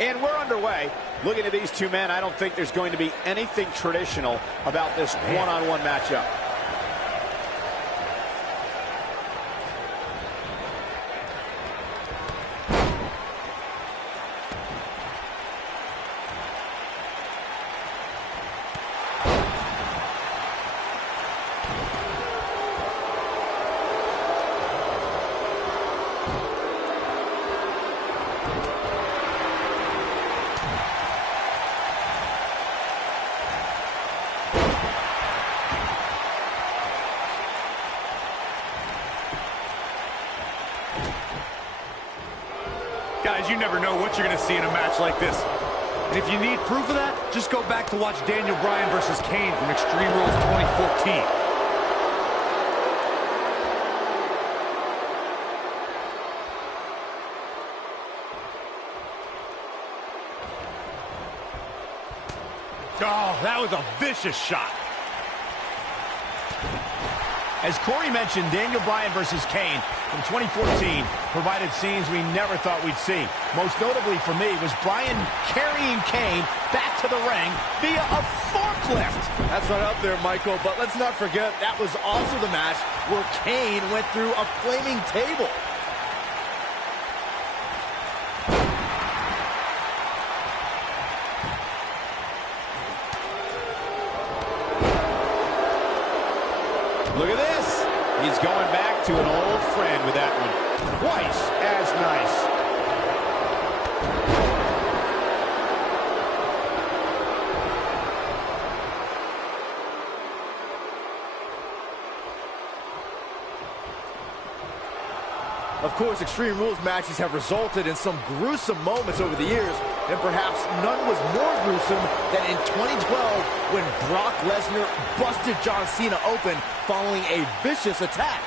And we're underway. Looking at these two men, I don't think there's going to be anything traditional about this one-on-one matchup. Guys, you never know what you're going to see in a match like this. And if you need proof of that, just go back to watch Daniel Bryan versus Kane from Extreme Rules 2014. Oh, that was a vicious shot. As Corey mentioned, Daniel Bryan versus Kane from 2014 provided scenes we never thought we'd see. Most notably for me was Bryan carrying Kane back to the ring via a forklift. That's not up there, Michael, but let's not forget that was also the match where Kane went through a flaming table. Look at this. He's going back to an old friend with that one. Twice as nice. Of course, Extreme Rules matches have resulted in some gruesome moments over the years, and perhaps none was more gruesome than in 2012 when Brock Lesnar busted John Cena open following a vicious attack.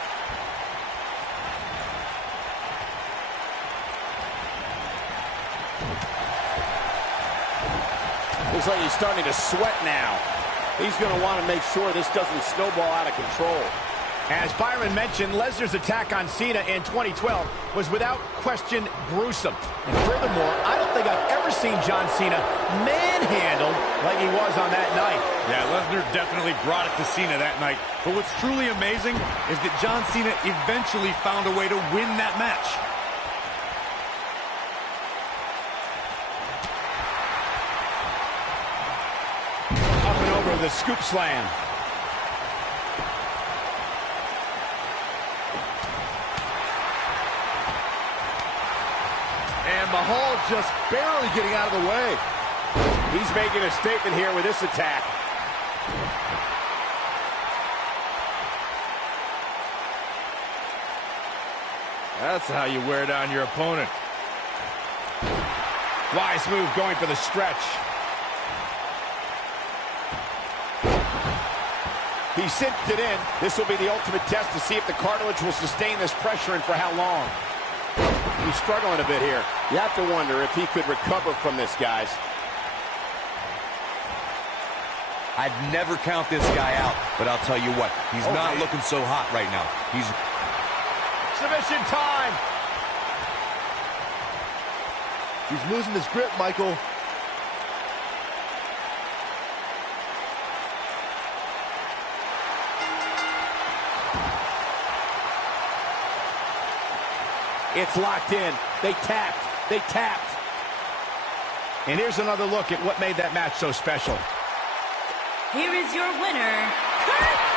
Looks like he's starting to sweat now. He's going to want to make sure this doesn't snowball out of control. As Byron mentioned, Lesnar's attack on Cena in 2012 was without question gruesome. And furthermore, I don't think I've ever seen John Cena manhandled like he was on that night. Yeah, Lesnar definitely brought it to Cena that night. But what's truly amazing is that John Cena eventually found a way to win that match. Up and over the scoop slam. And Mahal just barely getting out of the way. He's making a statement here with this attack. That's how you wear down your opponent. Wise move going for the stretch. He cinched it in. This will be the ultimate test to see if the cartilage will sustain this pressure and for how long. He's struggling a bit here. You have to wonder if he could recover from this, guys. I'd never count this guy out, but I'll tell you what, he's not looking so hot right now. He's... Submission time. He's losing his grip, Michael. It's locked in. They tapped. They tapped. And here's another look at what made that match so special. Here is your winner, Kurt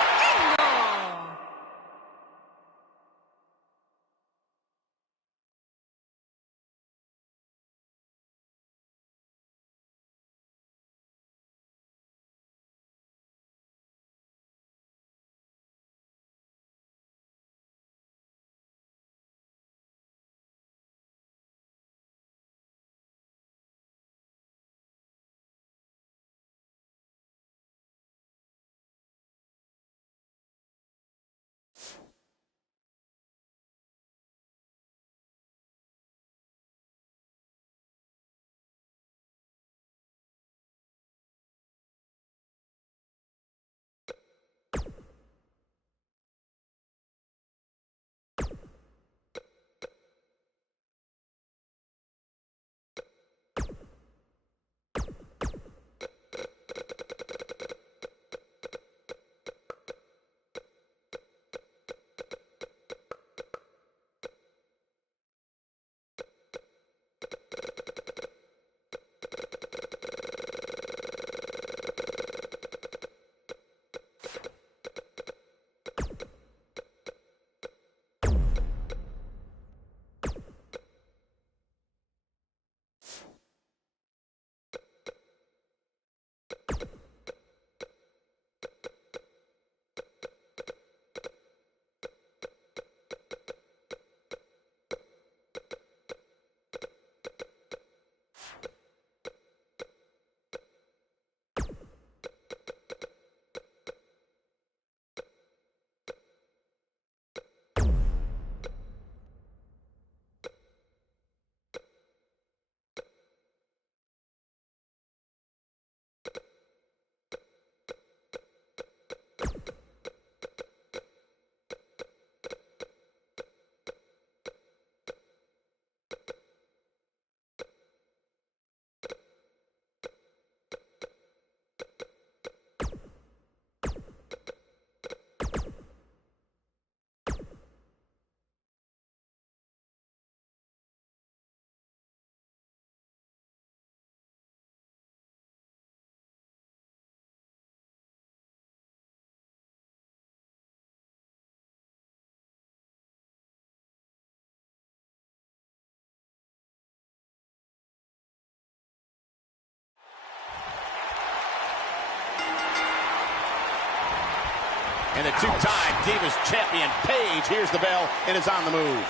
And the two-time Divas champion, Paige, hears the bell and is on the move.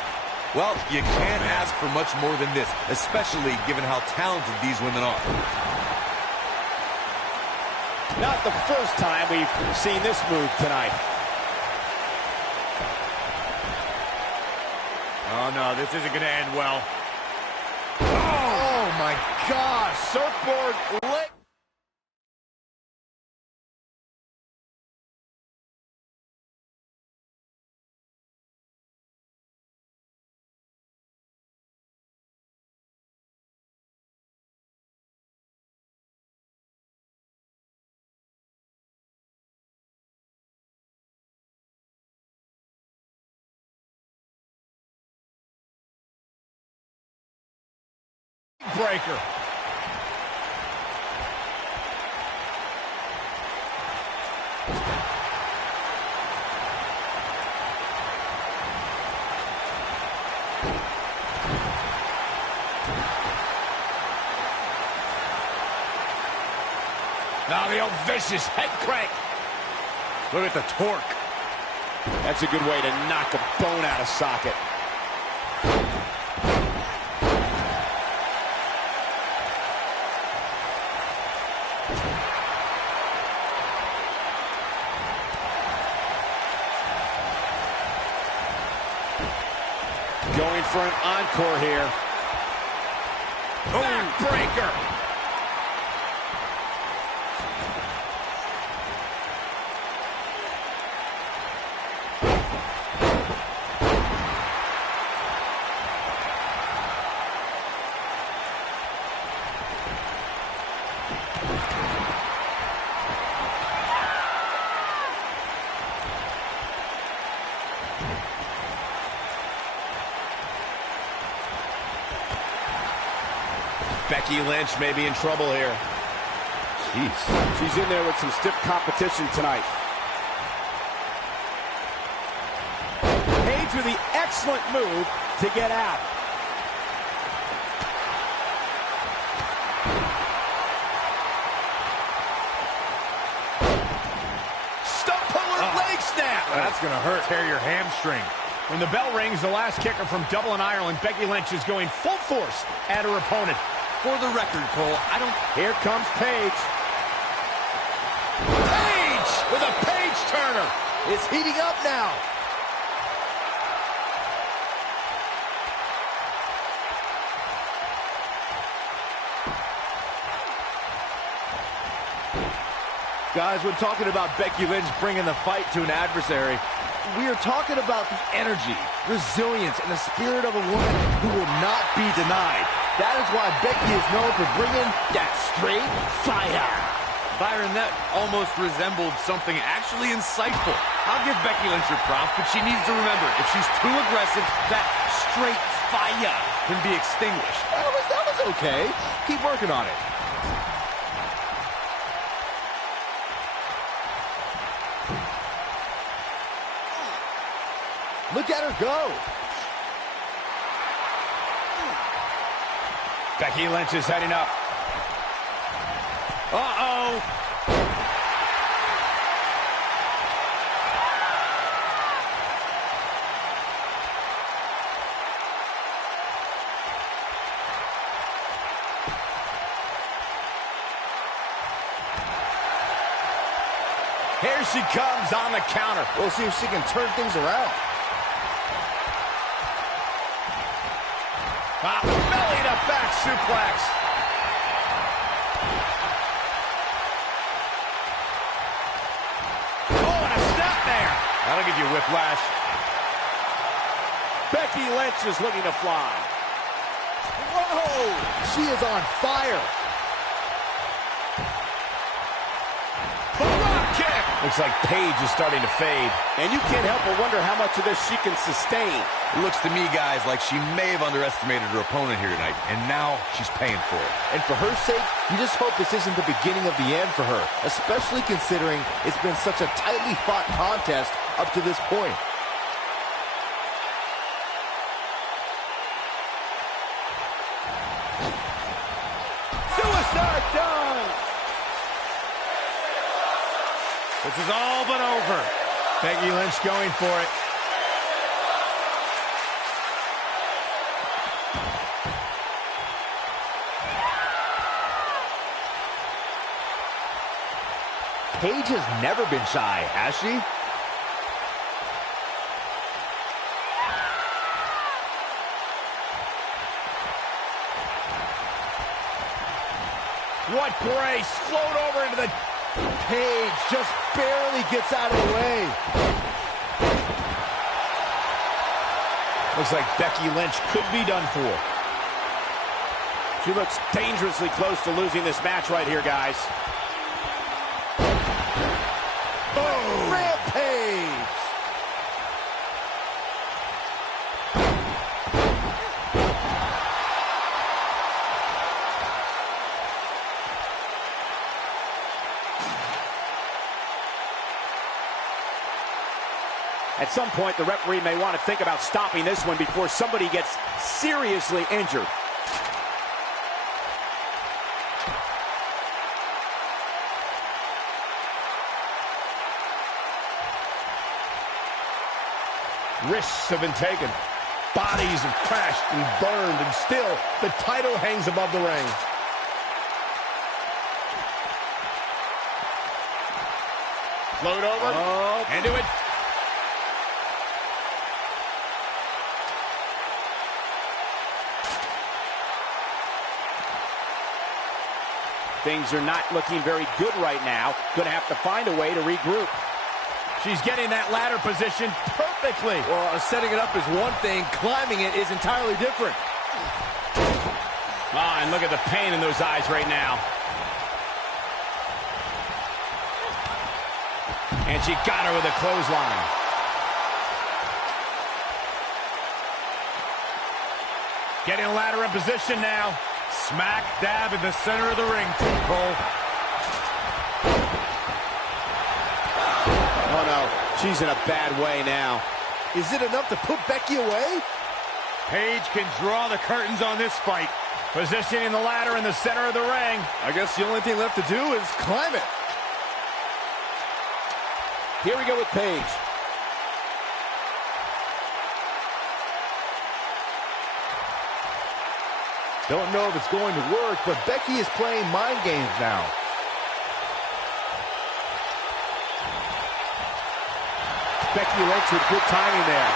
Well, you can't ask for much more than this, especially given how talented these women are. Not the first time we've seen this move tonight. Oh, no, this isn't going to end well. Oh, my gosh. Surfboard leg. Breaker. Now the old vicious head crank. Look at the torque. That's a good way to knock a bone out of socket. Going for an encore here. Backbreaker. Becky Lynch may be in trouble here. Jeez. She's in there with some stiff competition tonight. Paige with the excellent move to get out. Stump puller leg snap. That's going to hurt. Tear your hamstring. When the bell rings, the last kicker from Dublin, Ireland, Becky Lynch is going full force at her opponent. For the record, Cole, Here comes Paige. Paige with a page turner. It's heating up now. Guys, when talking about Becky Lynch bringing the fight to an adversary, we are talking about the energy, resilience, and the spirit of a woman who will not be denied. That is why Becky is known for bringing that straight fire. Byron, that almost resembled something actually insightful. I'll give Becky Lynch her props, but she needs to remember, if she's too aggressive, that straight fire can be extinguished. That was okay. Keep working on it. Look at her go. Becky Lynch is heading up. Uh-oh. Here she comes on the counter. We'll see if she can turn things around. Belly to back suplex. Oh, and a snap there. That'll give you whiplash. Becky Lynch is looking to fly. Whoa! She is on fire. Kick. Looks like Paige is starting to fade. And you can't help but wonder how much of this she can sustain. It looks to me, guys, like she may have underestimated her opponent here tonight, and now she's paying for it. And for her sake, you just hope this isn't the beginning of the end for her, especially considering it's been such a tightly fought contest up to this point. Suicide dive. This is all but over. Becky Lynch going for it. Paige has never been shy, has she? What grace. Float over into the... Paige just barely gets out of the way. Looks like Becky Lynch could be done for. She looks dangerously close to losing this match right here, guys. Oh, Rampage! At some point, the referee may want to think about stopping this one before somebody gets seriously injured. Risks have been taken. Bodies have crashed and burned, and still the title hangs above the ring. Float over, into it. Things are not looking very good right now. Going to have to find a way to regroup. She's getting that ladder position perfectly. Well, setting it up is one thing. Climbing it is entirely different. And look at the pain in those eyes right now. And she got her with a clothesline. Getting a ladder in position now. Smack dab in the center of the ring, Cole. Oh, no. She's in a bad way now. Is it enough to put Becky away? Paige can draw the curtains on this fight. Positioning the ladder in the center of the ring. I guess the only thing left to do is climb it. Here we go with Paige. Don't know if it's going to work, but Becky is playing mind games now. Becky Lynch with good timing there.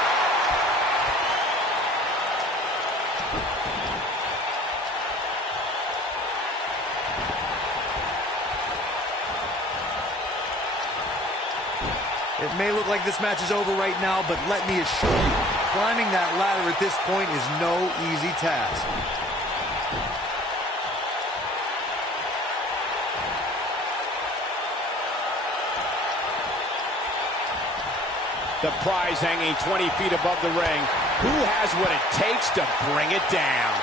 It may look like this match is over right now, but let me assure you, climbing that ladder at this point is no easy task. The prize hanging 20 feet above the ring. Who has what it takes to bring it down?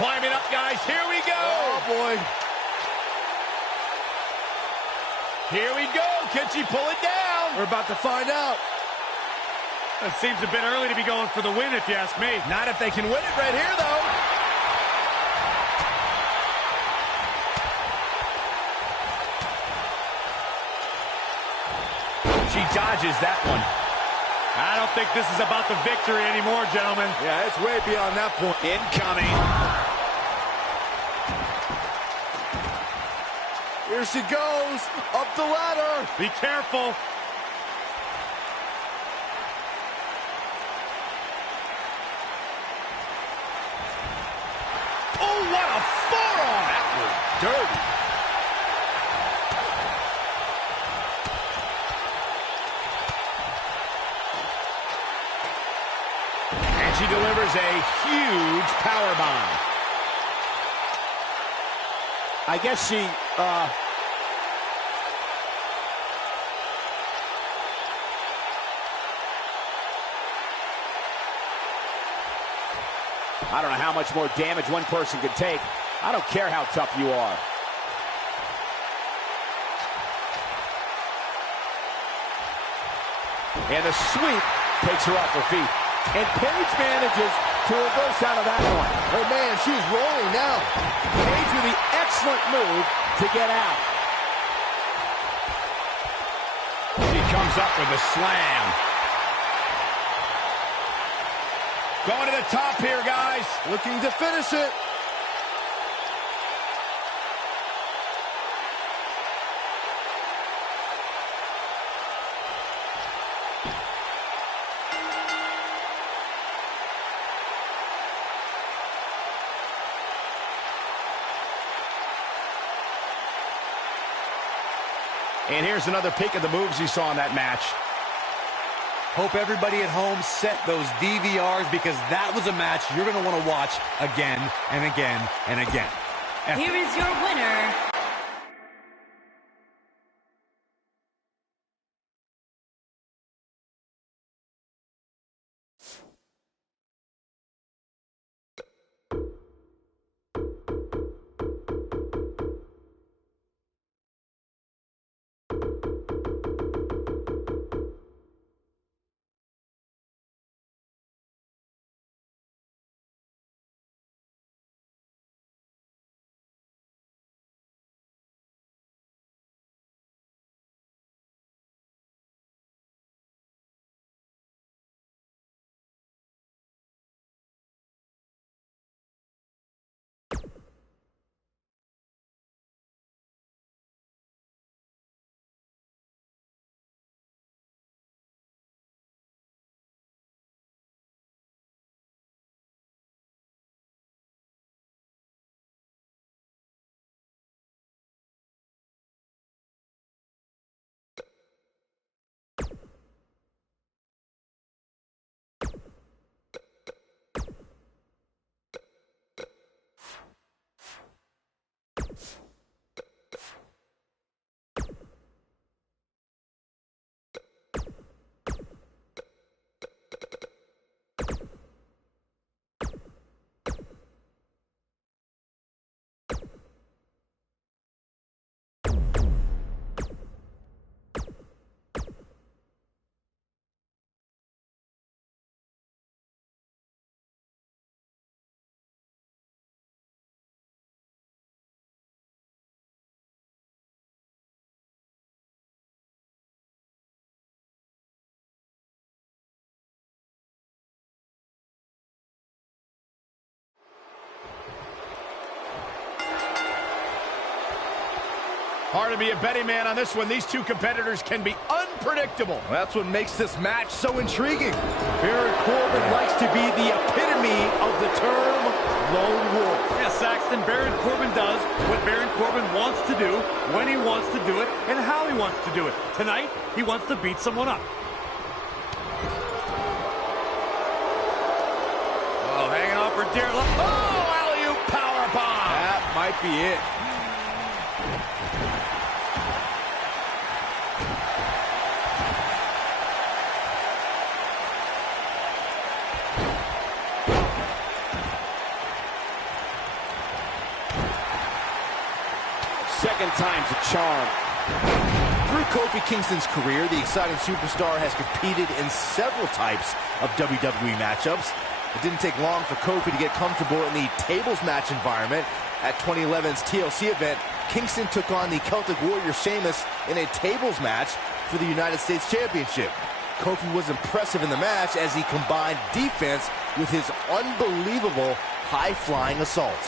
Climbing up, guys. Here we go. Oh, boy. Here we go. Can she pull it down? We're about to find out. It seems a bit early to be going for the win, if you ask me. Not if they can win it right here, though. She dodges that one. I don't think this is about the victory anymore, gentlemen. Yeah, it's way beyond that point. Incoming. Here she goes, up the ladder. Be careful. Oh, what a forearm! That was dirty. And she delivers a huge powerbomb. I guess she, I don't know how much more damage one person could take. I don't care how tough you are. And the sweep takes her off her feet. And Paige manages to reverse out of that one. Oh, man, she's rolling now. Paige with the excellent move to get out. She comes up with a slam. Going to the top here, guys. Looking to finish it. And here's another peek at the moves you saw in that match. Hope everybody at home set those DVRs, because that was a match you're going to want to watch again and again and again. Here is your winner, Hard to be a betting man on this one. These two competitors can be unpredictable. Well, that's what makes this match so intriguing. Baron Corbin likes to be the epitome of the term lone wolf. Yeah, Saxton, Baron Corbin does what Baron Corbin wants to do, when he wants to do it, and how he wants to do it. Tonight, he wants to beat someone up. Oh, hanging on for dear life. Oh, alley-oop powerbomb. That might be it. Second time's a charm. Through Kofi Kingston's career, the exciting superstar has competed in several types of WWE matchups. It didn't take long for Kofi to get comfortable in the tables match environment. At 2011's TLC event, Kingston took on the Celtic Warrior Sheamus in a tables match for the United States Championship. Kofi was impressive in the match as he combined defense with his unbelievable high-flying assault.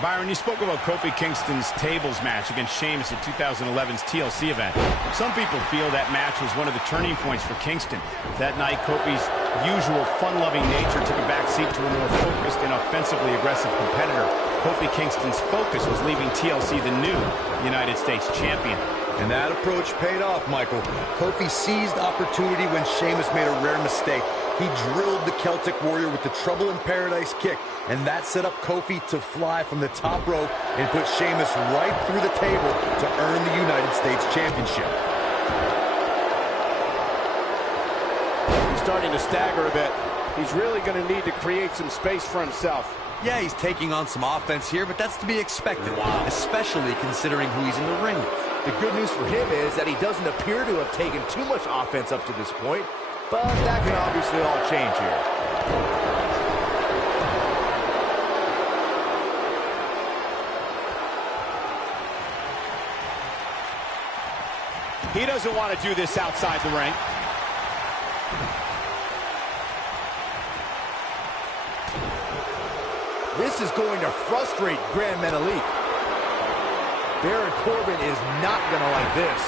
Byron, you spoke about Kofi Kingston's tables match against Sheamus at 2011's TLC event. Some people feel that match was one of the turning points for Kingston. That night, Kofi's usual fun-loving nature took a backseat to a more focused and offensively aggressive competitor. Kofi Kingston's focus was leaving TLC the new United States champion. And that approach paid off, Michael. Kofi seized opportunity when Sheamus made a rare mistake. He drilled the Celtic Warrior with the Trouble in Paradise kick, and that set up Kofi to fly from the top rope and put Sheamus right through the table to earn the United States Championship. He's starting to stagger a bit. He's really going to need to create some space for himself. Yeah, he's taking on some offense here, but that's to be expected, especially considering who he's in the ring with. The good news for him is that he doesn't appear to have taken too much offense up to this point, but that can obviously all change here. He doesn't want to do this outside the ring. This is going to frustrate Grand Metalik. Baron Corbin is not going to like this.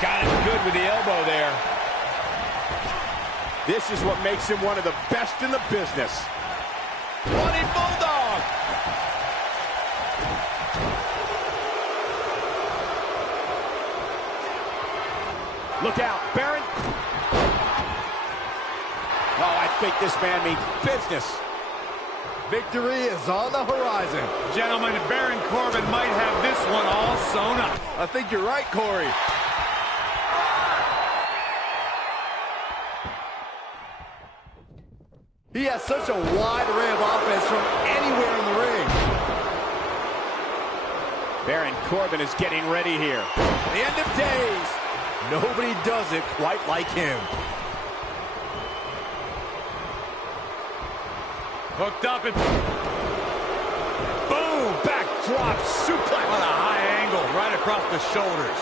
Got him good with the elbow there. This is what makes him one of the best in the business. Running Bulldog. Look out, Baron. Oh, I think this man means business. Victory is on the horizon. Gentlemen, Baron Corbin might have this one all sewn up. I think you're right, Corey. He has such a wide array of offense from anywhere in the ring. Baron Corbin is getting ready here. The end of days. Nobody does it quite like him. Hooked up and Boom! Backdrop suplex. on a high angle right across the shoulders.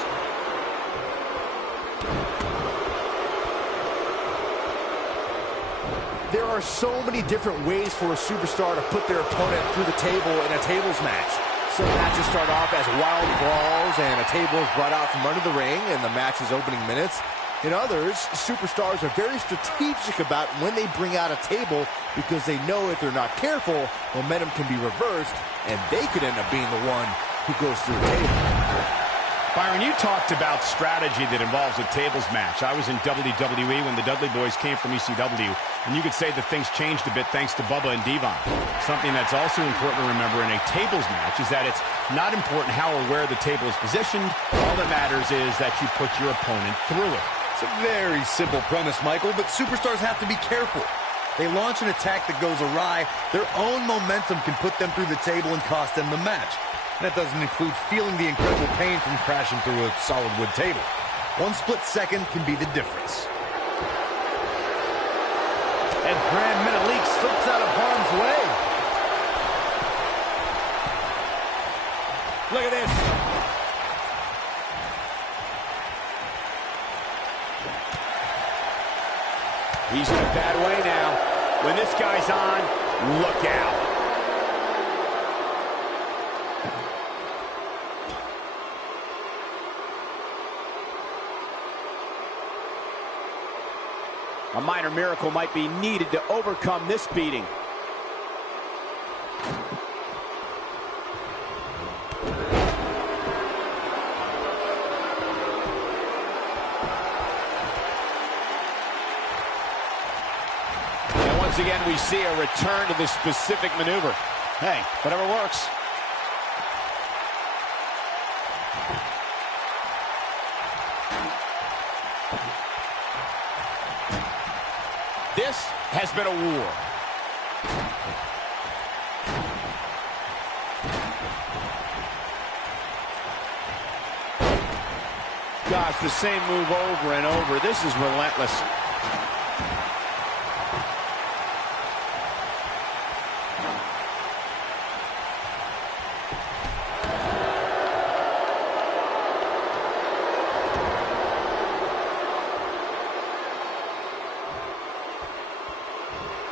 There are so many different ways for a superstar to put their opponent through the table in a tables match. Some matches start off as wild brawls and a table is brought out from under the ring in the match's opening minutes. In others, superstars are very strategic about when they bring out a table because they know if they're not careful, momentum can be reversed and they could end up being the one who goes through the table. Byron, you talked about strategy that involves a tables match. I was in WWE when the Dudley Boys came from ECW, and you could say that things changed a bit thanks to Bubba and Devon. Something that's also important to remember in a tables match is that it's not important how or where the table is positioned. All that matters is that you put your opponent through it. It's a very simple premise, Michael, but superstars have to be careful. They launch an attack that goes awry, their own momentum can put them through the table and cost them the match. That doesn't include feeling the incredible pain from crashing through a solid wood table. One split second can be the difference. And Grand Metalik slips out of harm's way. Look at this. He's in a bad way now. When this guy's on, look out. A minor miracle might be needed to overcome this beating. And once again, we see a return to this specific maneuver. Hey, whatever works. This has been a war. Gosh, the same move over and over. This is relentless.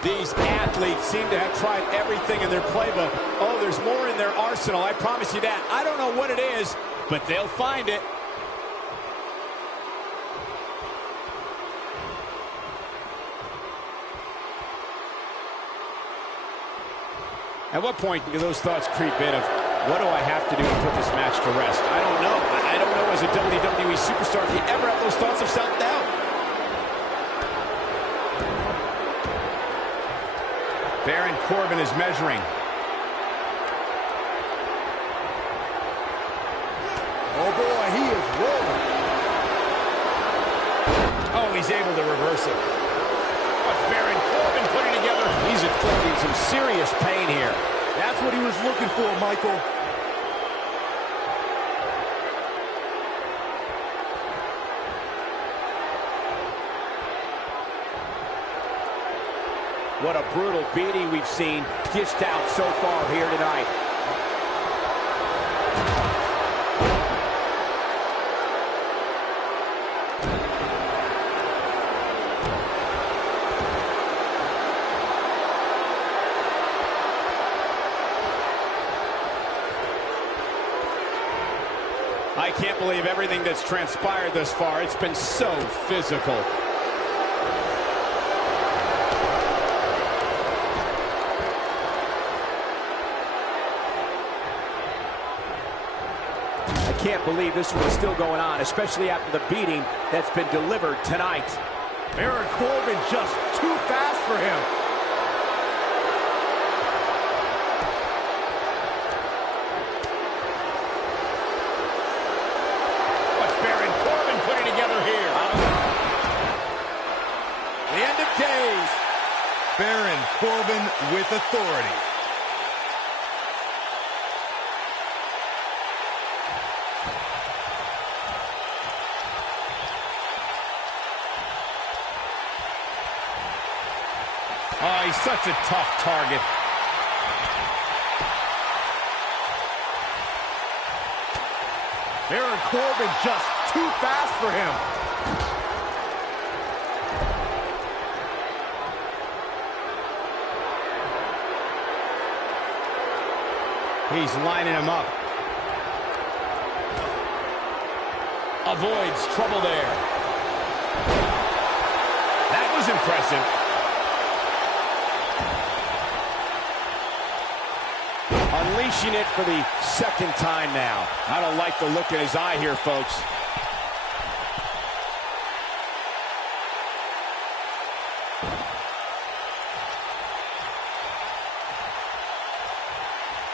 These athletes seem to have tried everything in their playbook. Oh, there's more in their arsenal, I promise you that. I don't know what it is, but they'll find it. At what point do those thoughts creep in of, what do I have to do to put this match to rest? I don't know. I don't know as a WWE superstar if you ever have those thoughts of self-doubt. Baron Corbin is measuring. Oh boy, he is rolling. Oh, he's able to reverse it. What's Baron Corbin putting together? He's inflicting some serious pain here. That's what he was looking for, Michael. What a brutal beating we've seen dished out so far here tonight. I can't believe everything that's transpired thus far. It's been so physical. I can't believe this one is still going on, especially after the beating that's been delivered tonight. Baron Corbin just too fast for him. What's Baron Corbin putting together here? The end of days. Baron Corbin with authority. Oh, he's such a tough target. Baron Corbin just too fast for him. He's lining him up. Avoids trouble there. That was impressive. Unleashing it for the second time now. I don't like the look in his eye here, folks.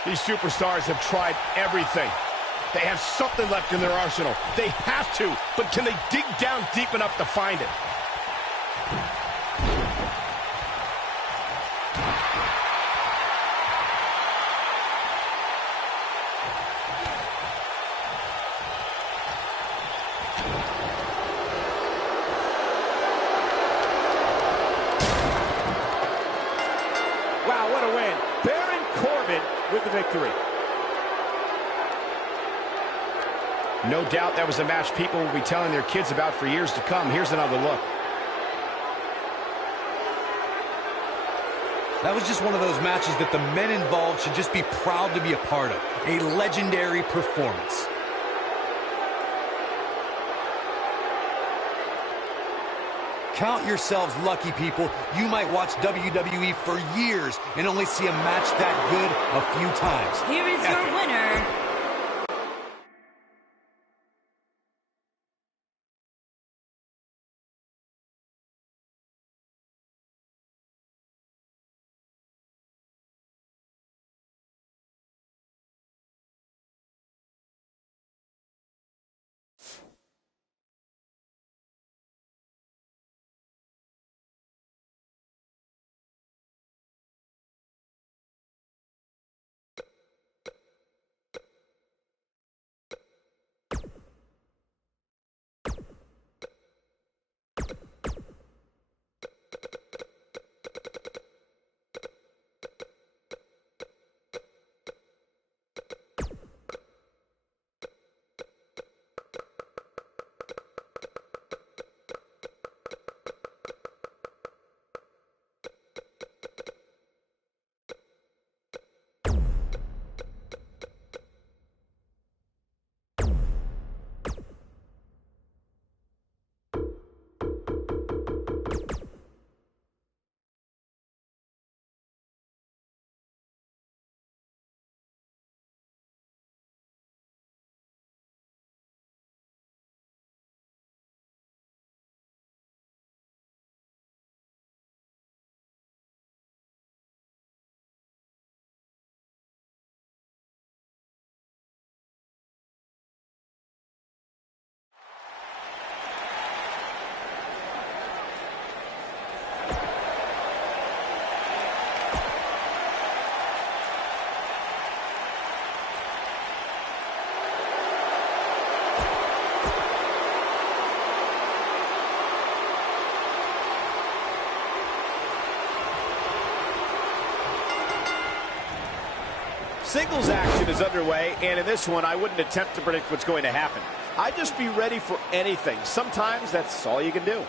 These superstars have tried everything. They have something left in their arsenal. They have to, but can they dig down deep enough to find it? Wow, what a win. Baron Corbin with the victory. No doubt that was a match people will be telling their kids about for years to come. Here's another look. That was just one of those matches that the men involved should just be proud to be a part of. A legendary performance. Count yourselves lucky, people. You might watch WWE for years and only see a match that good a few times. Here is your winner, Singles action is underway, and in this one, I wouldn't attempt to predict what's going to happen. I'd just be ready for anything. Sometimes that's all you can do.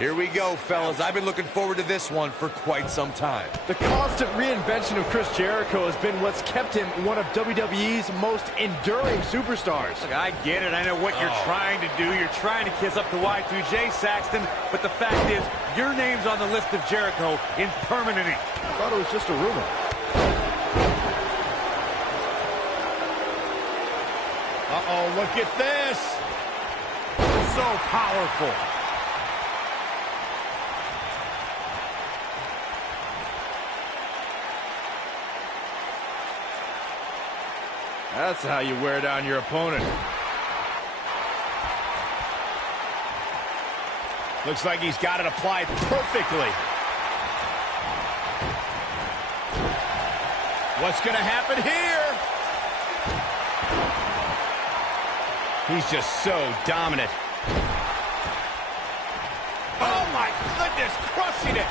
Here we go, fellas. I've been looking forward to this one for quite some time. The constant reinvention of Chris Jericho has been what's kept him one of WWE's most enduring superstars. Look, I get it. I know what you're trying to do. You're trying to kiss up to Y2J, Saxton, but the fact is, your name's on the list of Jericho in permanent ink. I thought it was just a rumor. Uh-oh, look at this. So powerful. That's how you wear down your opponent. Looks like he's got it applied perfectly. What's going to happen here? He's just so dominant. Oh, my goodness, crushing it.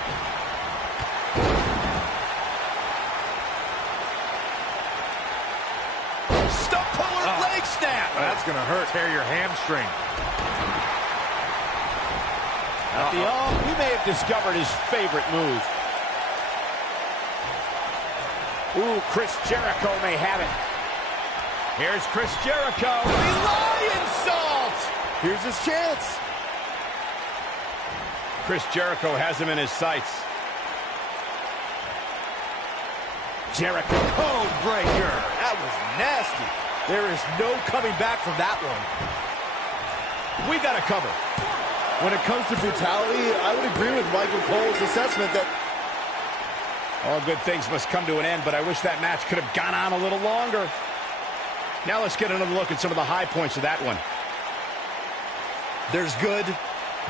Stump puller, leg snap. That's going to hurt. Tear your hamstring. He may have discovered his favorite move. Ooh, Chris Jericho may have it. Here's Chris Jericho. The lion salt! Here's his chance. Chris Jericho has him in his sights. Jericho. Code breaker. That was nasty. There is no coming back from that one. We got to cover. When it comes to brutality, I would agree with Michael Cole's assessment that all good things must come to an end, but I wish that match could have gone on a little longer. Now let's get another look at some of the high points of that one. There's good,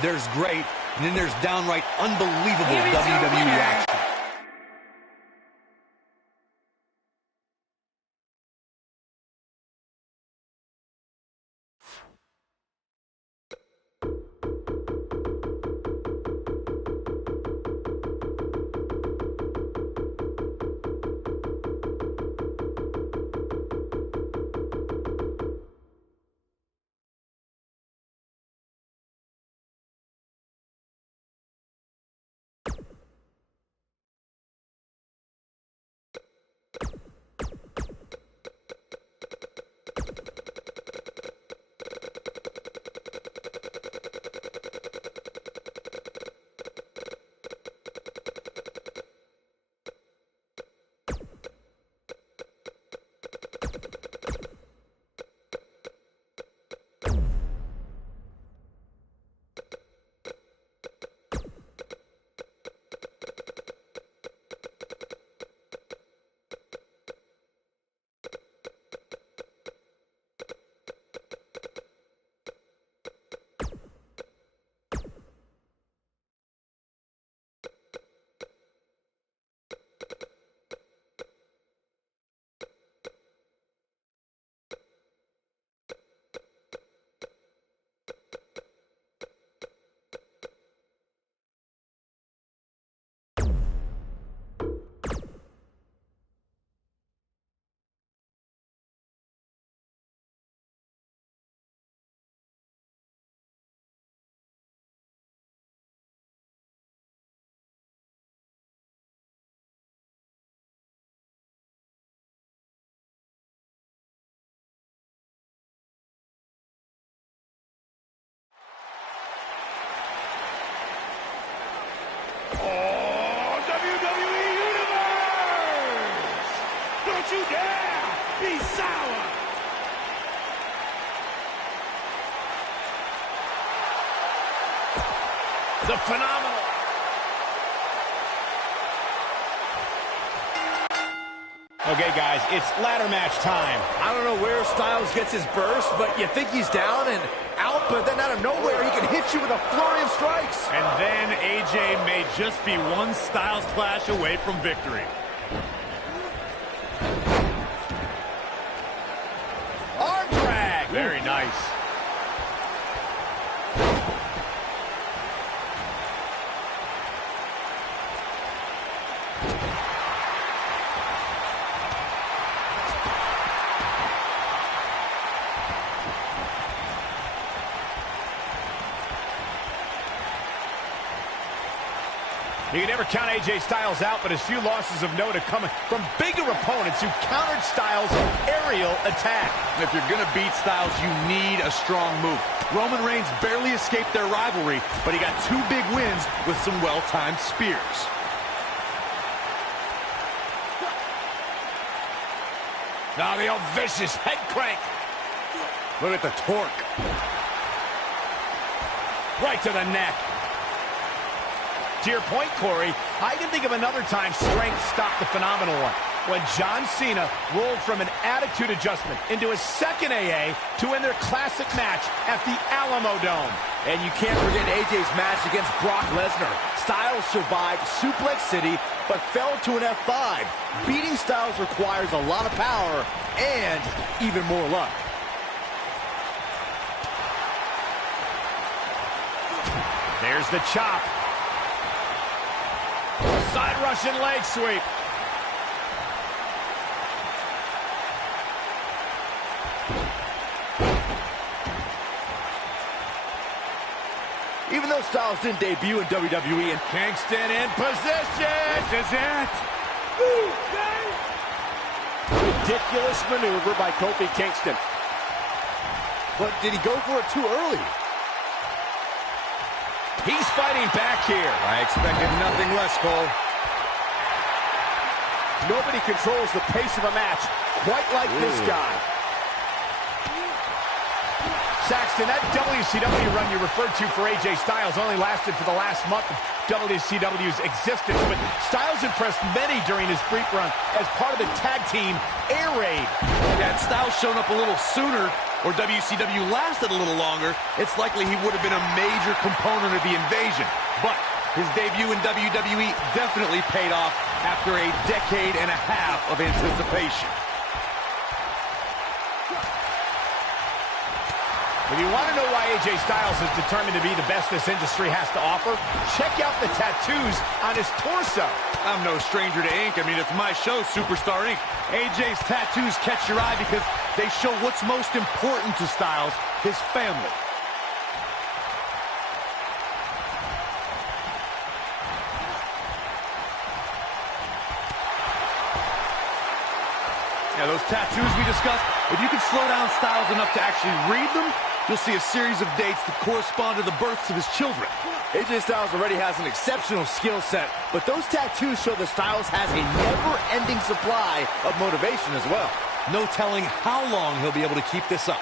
there's great, and then there's downright unbelievable Here is your WWE winner. action. Oh, WWE Universe! Don't you dare be sour! The phenomenal. Okay, guys, it's ladder match time. I don't know where Styles gets his burst, but you think he's down and out, but then out of nowhere, he can hit you with a flurry of strikes. And then AJ may just be one Styles clash away from victory. Arm drag. Very nice. You can never count AJ Styles out, but his few losses of note have come from bigger opponents who countered Styles' aerial attack. If you're going to beat Styles, you need a strong move. Roman Reigns barely escaped their rivalry, but he got 2 big wins with some well-timed spears. Now the old vicious head crank. Look at the torque. Right to the neck. To your point, Corey, I can think of another time strength stopped the phenomenal one. When John Cena rolled from an attitude adjustment into his second AA to win their classic match at the Alamo Dome. And you can't forget AJ's match against Brock Lesnar. Styles survived Suplex City, but fell to an F5. Beating Styles requires a lot of power and even more luck. There's the chop. Side Russian leg sweep. Even though Styles didn't debut in WWE, and Kingston in position. This is it. Ridiculous maneuver by Kofi Kingston. but did he go for it too early? He's fighting back here. I expected nothing less, Cole. Nobody controls the pace of a match quite like this guy. Saxton, that WCW run you referred to for AJ Styles only lasted for the last month of WCW's existence, but Styles impressed many during his brief run as part of the tag team Air Raid. Had Styles shown up a little sooner, or WCW lasted a little longer, it's likely he would have been a major component of the invasion. But his debut in WWE definitely paid off after a decade and a half of anticipation. If you want to know why AJ Styles is determined to be the best this industry has to offer, check out the tattoos on his torso. I'm no stranger to ink. I mean, it's my show, Superstar Ink. AJ's tattoos catch your eye because they show what's most important to Styles, his family. Now, those tattoos we discussed, if you can slow down Styles enough to actually read them, you'll see a series of dates that correspond to the births of his children. AJ Styles already has an exceptional skill set, but those tattoos show that Styles has a never-ending supply of motivation as well. No telling how long he'll be able to keep this up.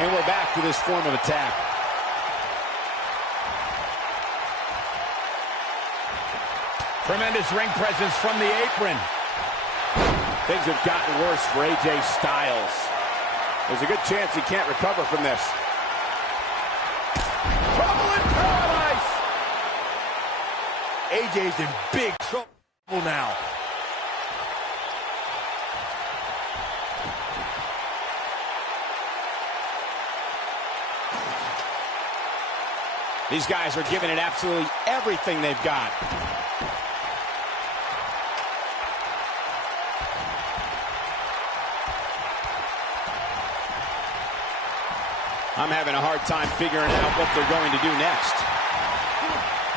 And we're back to this form of attack. Tremendous ring presence from the apron. Things have gotten worse for AJ Styles. There's a good chance he can't recover from this. Trouble in paradise! AJ's in big trouble now. These guys are giving it absolutely everything they've got. I'm having a hard time figuring out what they're going to do next.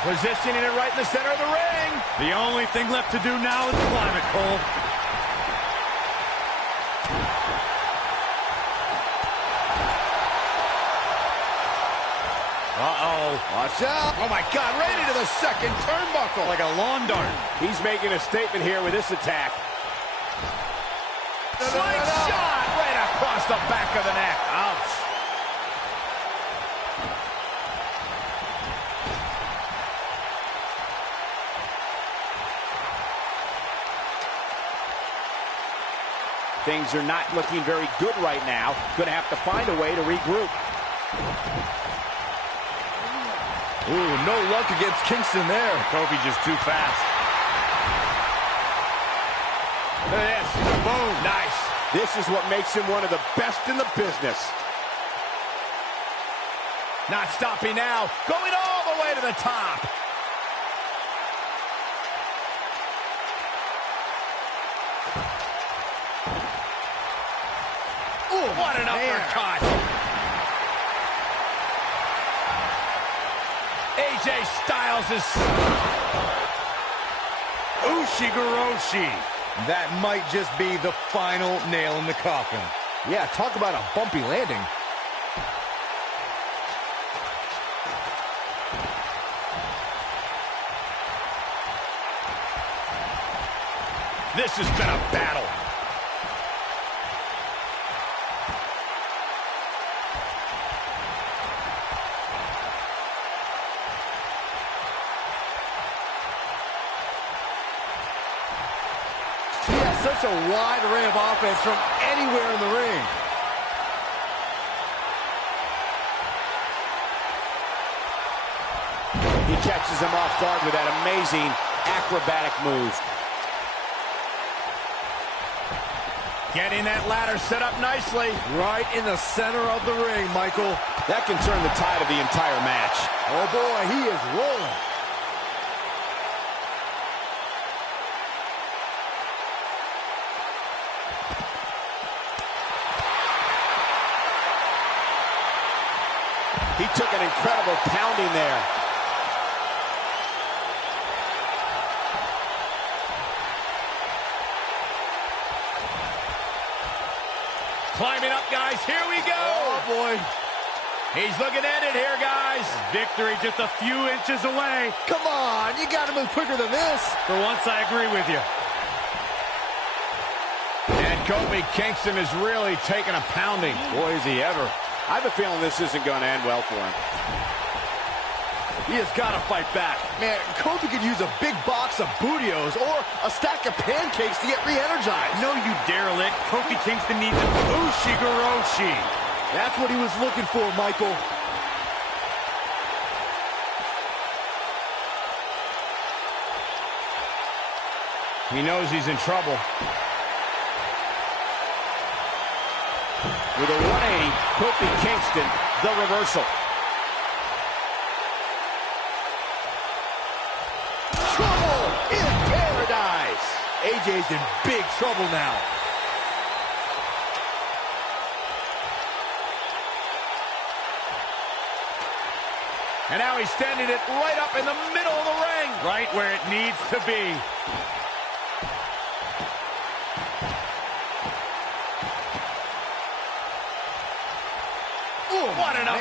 Positioning it right in the center of the ring. The only thing left to do now is climb it, Cole. Uh-oh. Watch out. Oh, my God. Right into the second turnbuckle. Like a lawn dart. He's making a statement here with this attack. Slingshot right across the back of the neck. Ouch. Things are not looking very good right now. Going to have to find a way to regroup. Ooh, no luck against Kingston there. Kofi just too fast. Look at this. Boom. Nice. This is what makes him one of the best in the business. Not stopping now. Going all the way to the top. Ooh, what an uppercut. AJ Styles is... Ushigoroshi. That might just be the final nail in the coffin. Yeah, talk about a bumpy landing. This has been a battle. He has such a wide array of offense from anywhere in the ring. He catches him off guard with that amazing acrobatic move. Getting that ladder set up nicely. Right in the center of the ring, Michael. That can turn the tide of the entire match. Oh boy, he is rolling. He took an incredible pounding there. Climbing up, guys. Here we go. Oh, boy. He's looking at it here, guys. Victory just a few inches away. Come on, you got to move quicker than this. For once, I agree with you. And Kofi Kingston is really taking a pounding. Boy, is he ever. I have a feeling this isn't going to end well for him. He has got to fight back. Man, Kofi could use a big box of Bootios or a stack of pancakes to get re-energized. No, you derelict. Kofi Kingston needs an Ushigoroshi. That's what he was looking for, Michael. He knows he's in trouble. With a 180, Kofi Kingston, the reversal. Trouble in paradise. AJ's in big trouble now. And now he's standing it right up in the middle of the ring. Right where it needs to be. Ooh, what an up.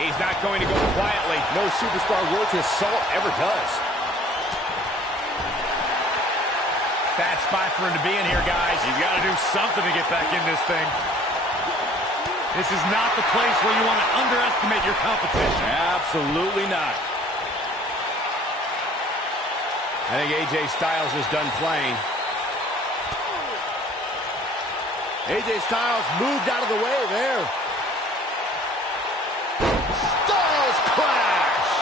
He's not going to go quietly. No superstar worth his salt ever does. Bad spot for him to be in here, guys. You got to do something to get back in this thing. This is not the place where you want to underestimate your competition. Absolutely not. I think AJ Styles is done playing. AJ Styles moved out of the way there. Styles crash!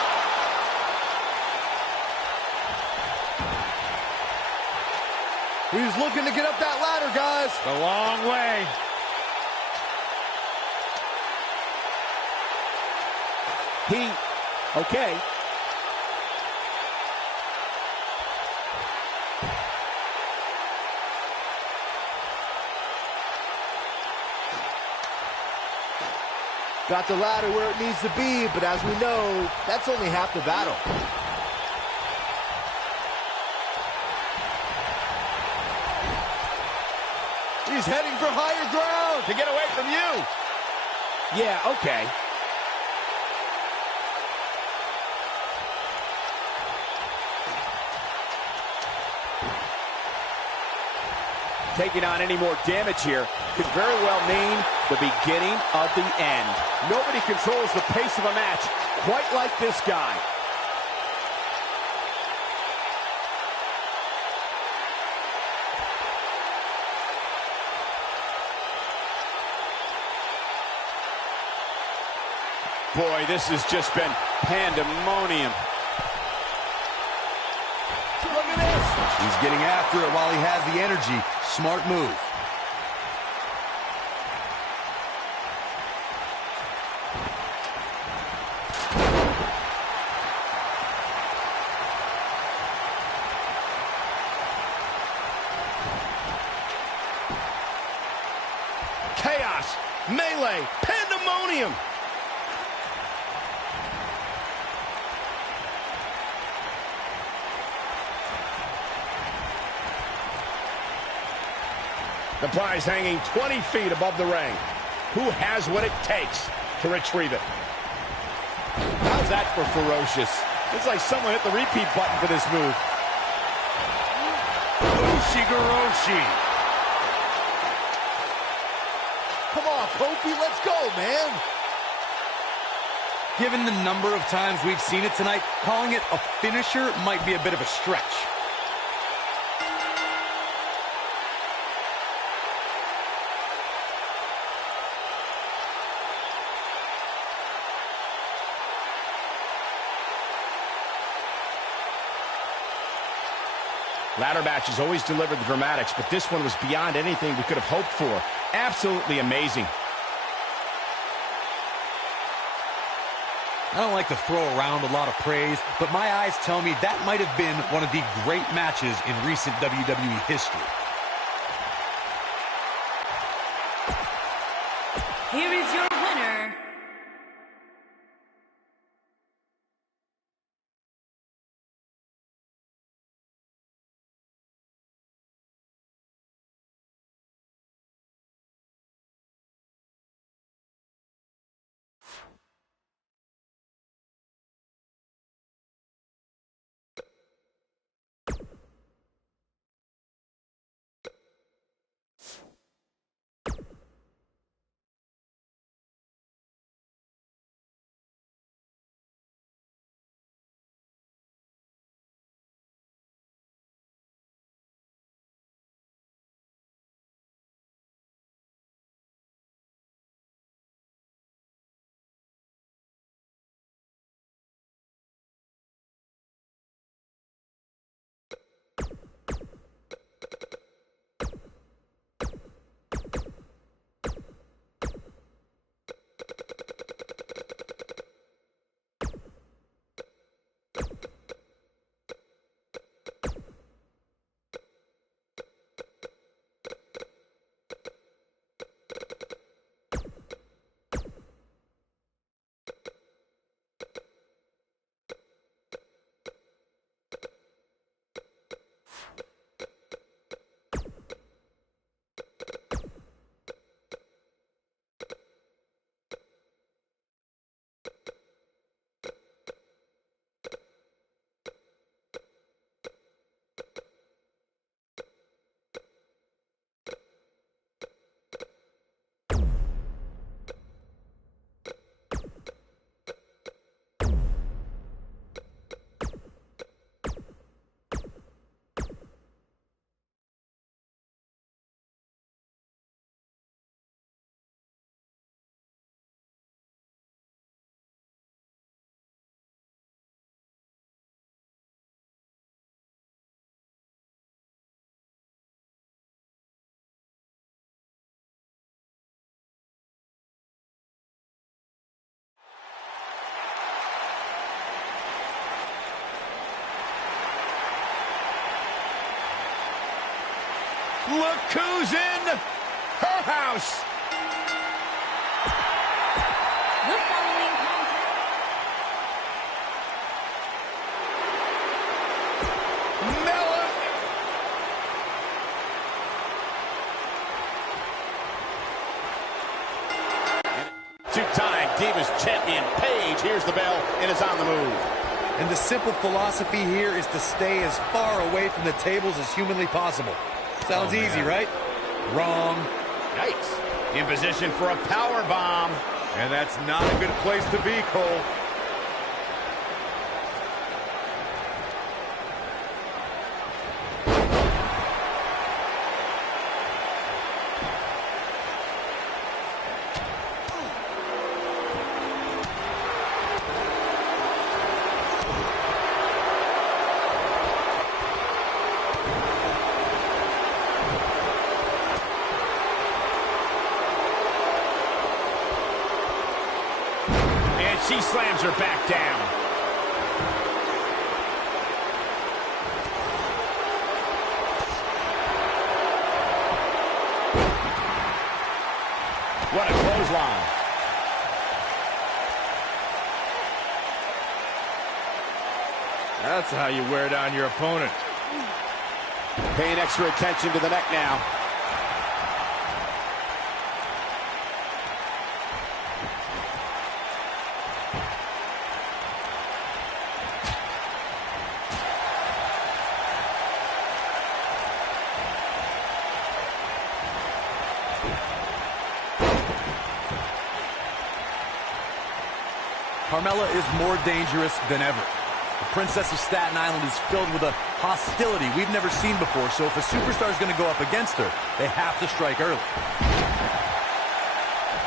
He's looking to get up that ladder, guys. The long way. Okay. Got the ladder where it needs to be, but as we know, that's only half the battle. He's heading for higher ground. To get away from you. Yeah, okay. Taking on any more damage here could very well mean the beginning of the end. Nobody controls the pace of a match quite like this guy. Boy, this has just been pandemonium. Look at this. He's getting after it while he has the energy. Smart move. Chaos, melee, pandemonium. The prize hanging 20 feet above the ring. Who has what it takes to retrieve it? How's that for ferocious? It's like someone hit the repeat button for this move. Ushigoroshi. Come on, Kofi, let's go, man. Given the number of times we've seen it tonight, calling it a finisher might be a bit of a stretch. Ladder matches always deliver the dramatics, but this one was beyond anything we could have hoped for. Absolutely amazing. I don't like to throw around a lot of praise, but my eyes tell me that might have been one of the great matches in recent WWE history. Here is your winner, Look who's in her house. the following contest. Mella. Two-time Divas champion Paige hears the bell and is on the move. And the simple philosophy here is to stay as far away from the tables as humanly possible. Sounds easy, right? Wrong. Yikes. In position for a power bomb. And that's not a good place to be, Cole. She slams her back down. What a clothesline. That's how you wear down your opponent. Paying extra attention to the neck now. Carmella is more dangerous than ever. The Princess of Staten Island is filled with a hostility we've never seen before, so if a superstar is going to go up against her, they have to strike early.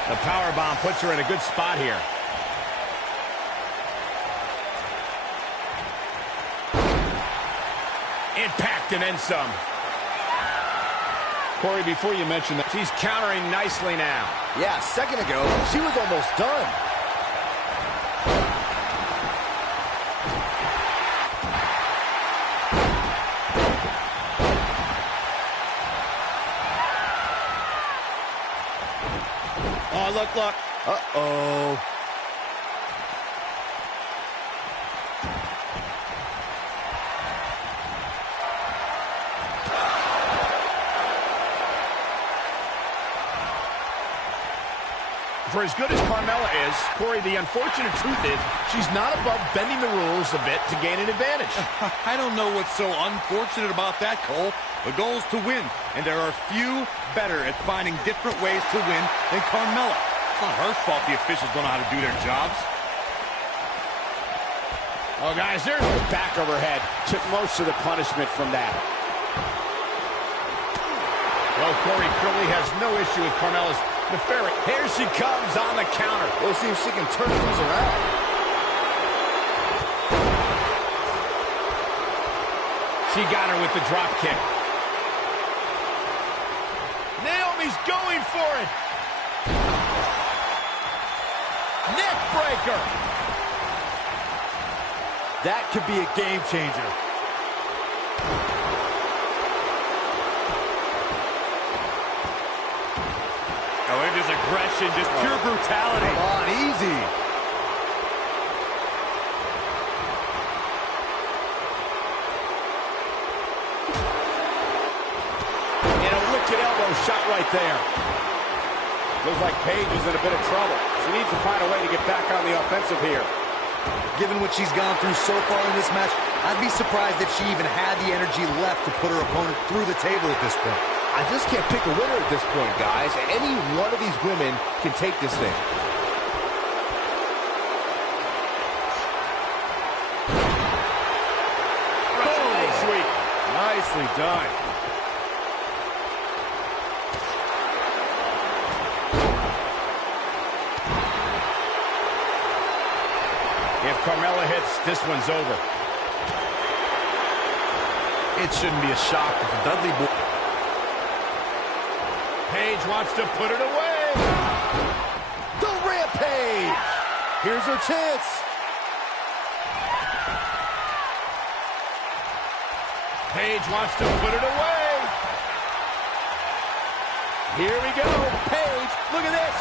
The powerbomb puts her in a good spot here. Impact and then some. Corey, before you mention that, she's countering nicely now. Yeah, a second ago, she was almost done. Oh, look. Uh-oh. For as good as Carmella is, Corey, the unfortunate truth is she's not above bending the rules a bit to gain an advantage. I don't know what's so unfortunate about that, Cole. The goal is to win, and there are few better at finding different ways to win than Carmella. It's not her fault the officials don't know how to do their jobs. Oh, guys, there's the back of her head. Took most of the punishment from that. Well, Corey clearly has no issue with Carmella's nefarious. Here she comes on the counter. We'll see if she can turn things around. She got her with the drop kick. Naomi's going for it. Neck breaker. That could be a game changer. Oh, it is aggression, just pure brutality. Come on, easy. And a wicked elbow shot right there. Looks like Paige is in a bit of trouble. She needs to find a way to get back on the offensive here. Given what she's gone through so far in this match, I'd be surprised if she even had the energy left to put her opponent through the table at this point. I just can't pick a winner at this point, guys. Any one of these women can take this thing. Leg sweep. Nicely done. If Carmella hits, this one's over. It shouldn't be a shock if the Dudley boy... Paige wants to put it away. The Rampage! Here's her chance. Paige wants to put it away. Here we go. Paige, look at this.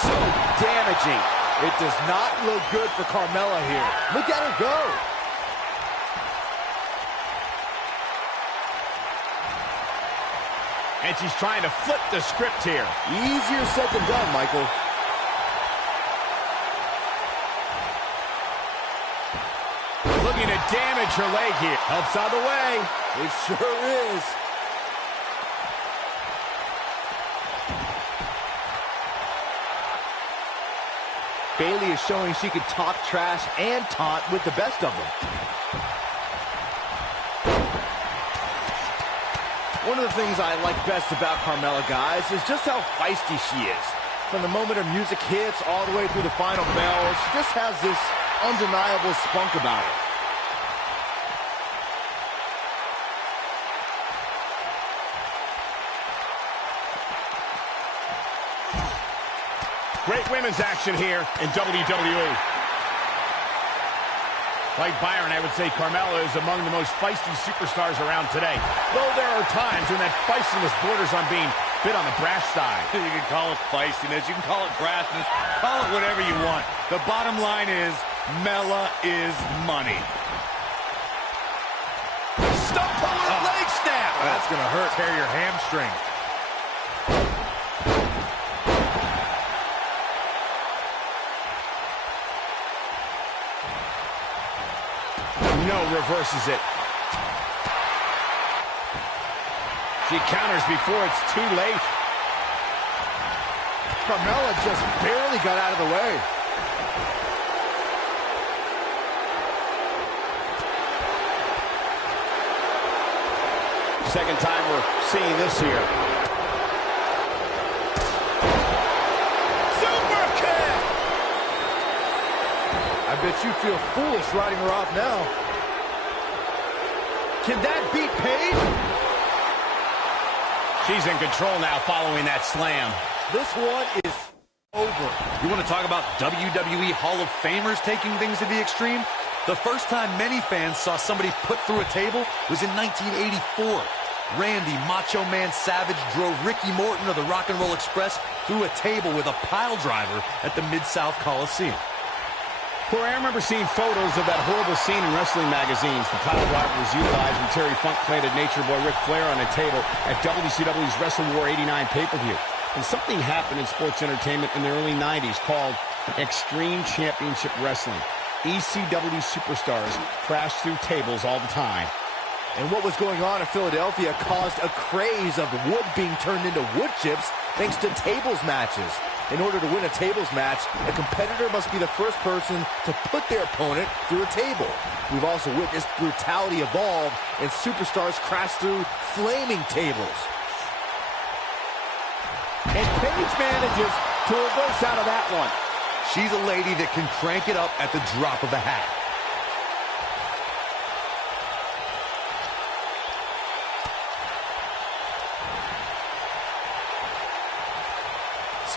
So damaging. It does not look good for Carmella here. Look at her go. And she's trying to flip the script here. Easier said than done, Michael. Looking to damage her leg here. Helps out of the way. It sure is. Bayley is showing she can talk trash and taunt with the best of them. One of the things I like best about Carmella, guys, is just how feisty she is. From the moment her music hits all the way through the final bell, she just has this undeniable spunk about her. Great women's action here in WWE. Like Byron, I would say Carmella is among the most feisty superstars around today. Though there are times when that feistiness borders on being a bit on the brash side. You can call it feistiness, you can call it brashness, call it whatever you want. The bottom line is, Mella is money. Stump puller leg snap. That's going to hurt. Tear your hamstring. No, reverses it. She counters before it's too late. Carmella just barely got out of the way. Second time we're seeing this here. Super kick! I bet you feel foolish riding her off now. Can that beat Paige? She's in control now following that slam. This one is over. You want to talk about WWE Hall of Famers taking things to the extreme? The first time many fans saw somebody put through a table was in 1984. Randy Macho Man Savage drove Ricky Morton of the Rock and Roll Express through a table with a pile driver at the Mid-South Coliseum. Corey, I remember seeing photos of that horrible scene in wrestling magazines. The pile driver was utilized when Terry Funk planted Nature Boy Ric Flair on a table at WCW's Wrestle War 89 pay-per-view. And something happened in sports entertainment in the early 90s called Extreme Championship Wrestling. ECW superstars crashed through tables all the time. And what was going on in Philadelphia caused a craze of wood being turned into wood chips thanks to tables matches. In order to win a tables match, a competitor must be the first person to put their opponent through a table. We've also witnessed brutality evolve and superstars crash through flaming tables. And Paige manages to reverse out of that one. She's a lady that can crank it up at the drop of a hat.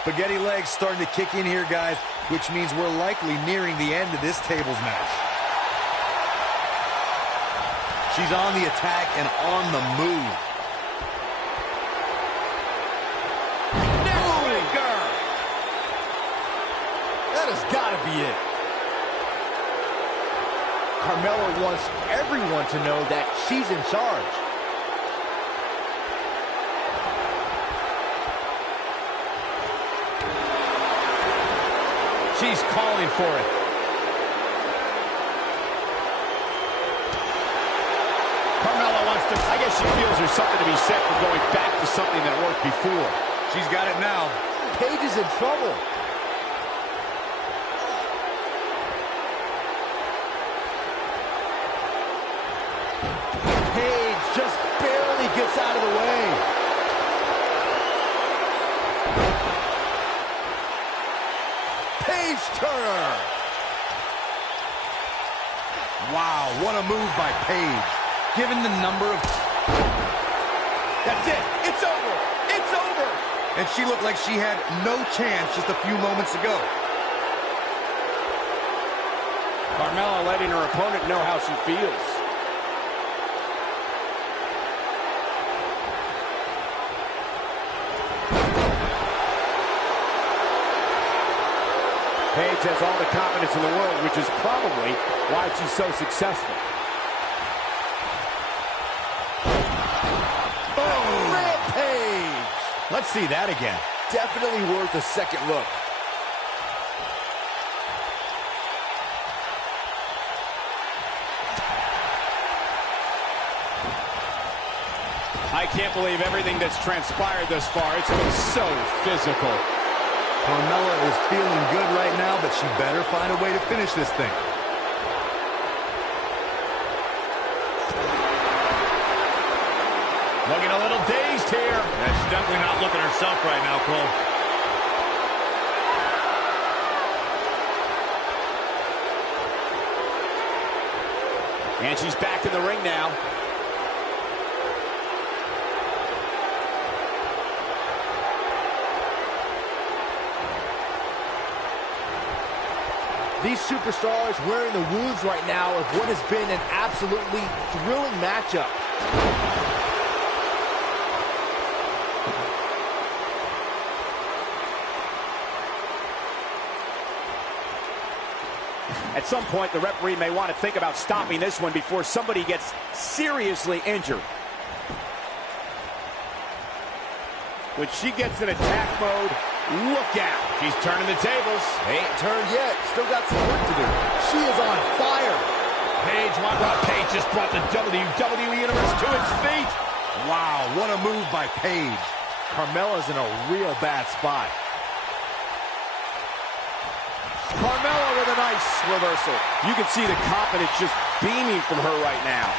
Spaghetti legs starting to kick in here, guys, which means we're likely nearing the end of this tables match. She's on the attack and on the move. Neckbreaker! That has got to be it. Carmella wants everyone to know that she's in charge. She's calling for it. Carmella wants to, I guess she feels there's something to be said for going back to something that worked before. She's got it now. Paige is in trouble. Paige just barely gets out of the way. Paige Turner. Wow, what a move by Paige. Given the number of... That's it. It's over. It's over. And she looked like she had no chance just a few moments ago. Carmella letting her opponent know how she feels. Paige has all the confidence in the world, which is probably why she's so successful. Oh, Rampage! Let's see that again. Definitely worth a second look. I can't believe everything that's transpired thus far. It's been so physical. Carmella is feeling good right now, but she better find a way to finish this thing. Looking a little dazed here. That's definitely not looking herself right now, Cole. And she's back in the ring now. These superstars wearing the wounds right now of what has been an absolutely thrilling matchup. At some point, the referee may want to think about stopping this one before somebody gets seriously injured. When she gets in attack mode, look out. She's turning the tables. Ain't turned yet. Still got some work to do. She is on fire. Paige, Paige just brought the WWE Universe to its feet. Wow, what a move by Paige. Carmella's in a real bad spot. Carmella with a nice reversal. You can see the confidence just beaming from her right now.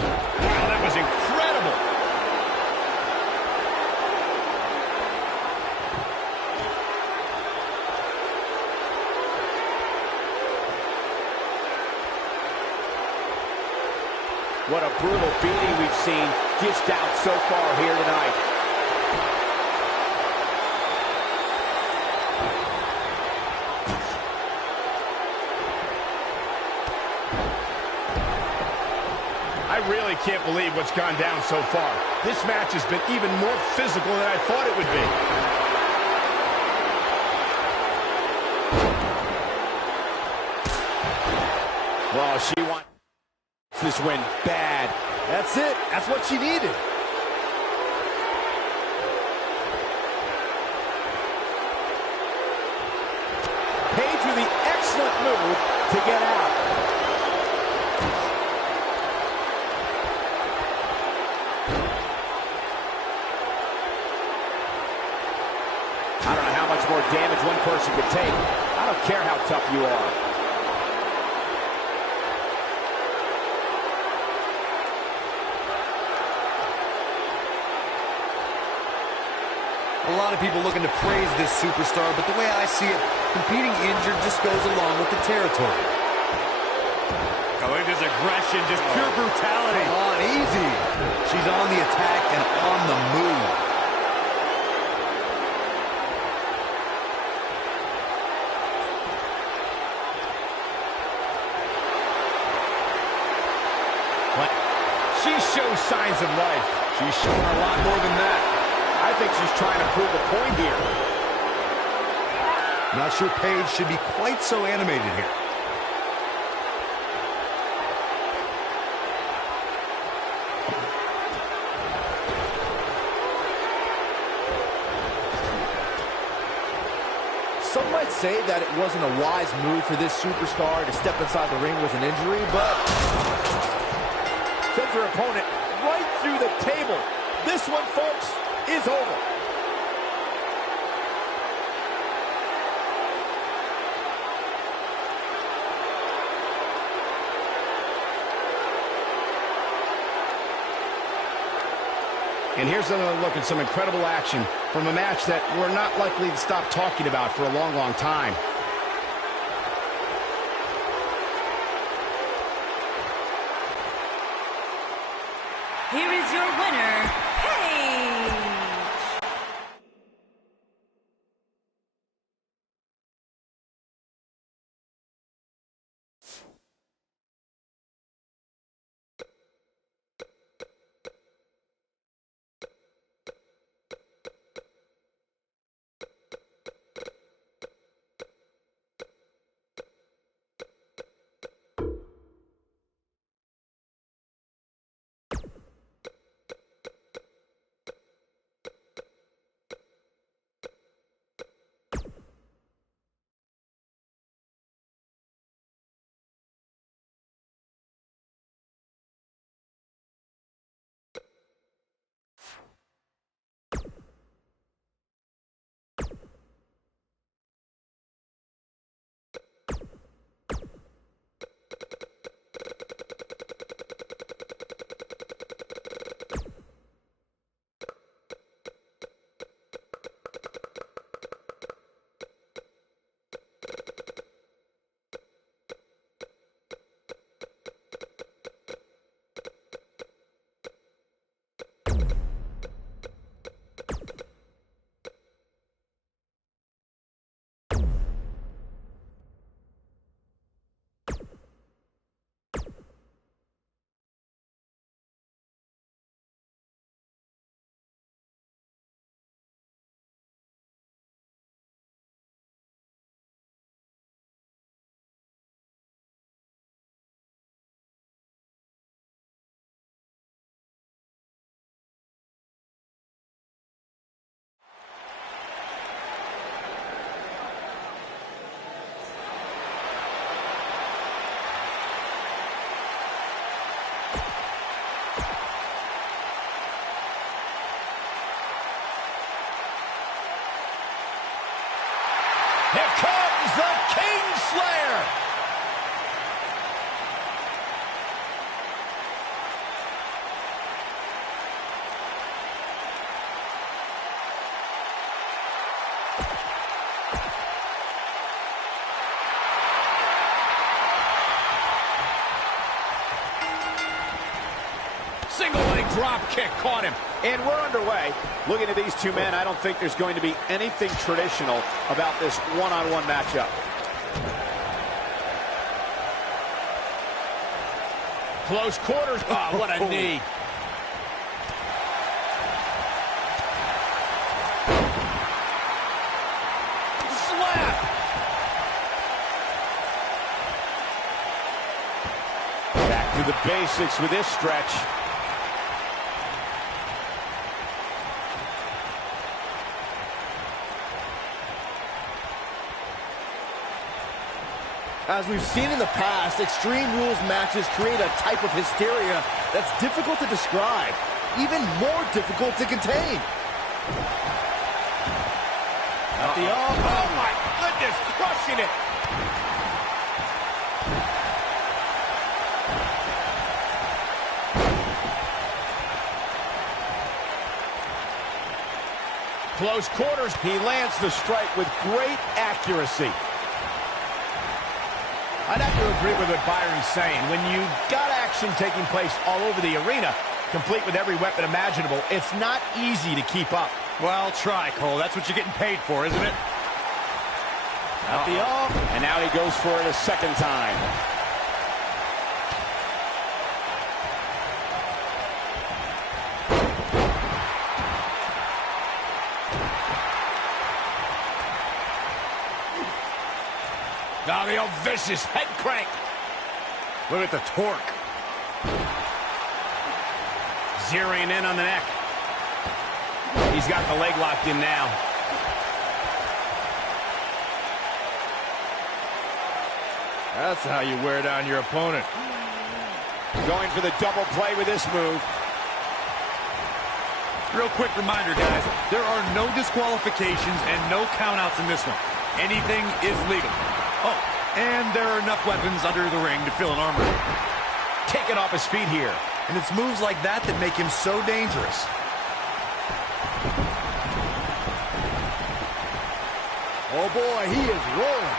Wow, that was incredible. What a brutal beating we've seen dished out so far here tonight. I really can't believe what's gone down so far. This match has been even more physical than I thought it would be. Well, she wants this win bad. That's it. That's what she needed. Paige with the excellent move to get out. I don't know how much more damage one person could take. I don't care how tough you are. A lot of people looking to praise this superstar, but the way I see it, competing injured just goes along with the territory. Oh, look at this aggression, just pure brutality. Come on, easy. She's on the attack and on the move. What? She shows signs of life. She's showing a lot more than that. I think she's trying to prove a point here. Not sure Paige should be quite so animated here. Some might say that it wasn't a wise move for this superstar to step inside the ring with an injury, but Sends her opponent right through the table. This one, folks, is over. And here's another look at some incredible action from a match that we're not likely to stop talking about for a long, long time. Here is your winner, Paige. Here comes the Kingslayer. Single leg drop kick caught him. And we're underway. Looking at these two men, I don't think there's going to be anything traditional about this one-on-one matchup. Close quarters. Oh, what a knee. Slap. Back to the basics with this stretch. As we've seen in the past, Extreme Rules matches create a type of hysteria that's difficult to describe, even more difficult to contain. Oh my goodness, crushing it. Close quarters. He lands the strike with great accuracy. I'd have to agree with what Byron's saying. When you've got action taking place all over the arena, complete with every weapon imaginable, it's not easy to keep up. Well, try, Cole. That's what you're getting paid for, isn't it? And now he goes for it a second time. Now the old vicious head crank. Look at the torque. Zeroing in on the neck. He's got the leg locked in now. That's how you wear down your opponent. Going for the double play with this move. Real quick reminder, guys. There are no disqualifications and no countouts in this one. Anything is legal. Oh, and there are enough weapons under the ring to fill an armor. Taken off his feet here. And it's moves like that that make him so dangerous. Oh boy, he is rolling.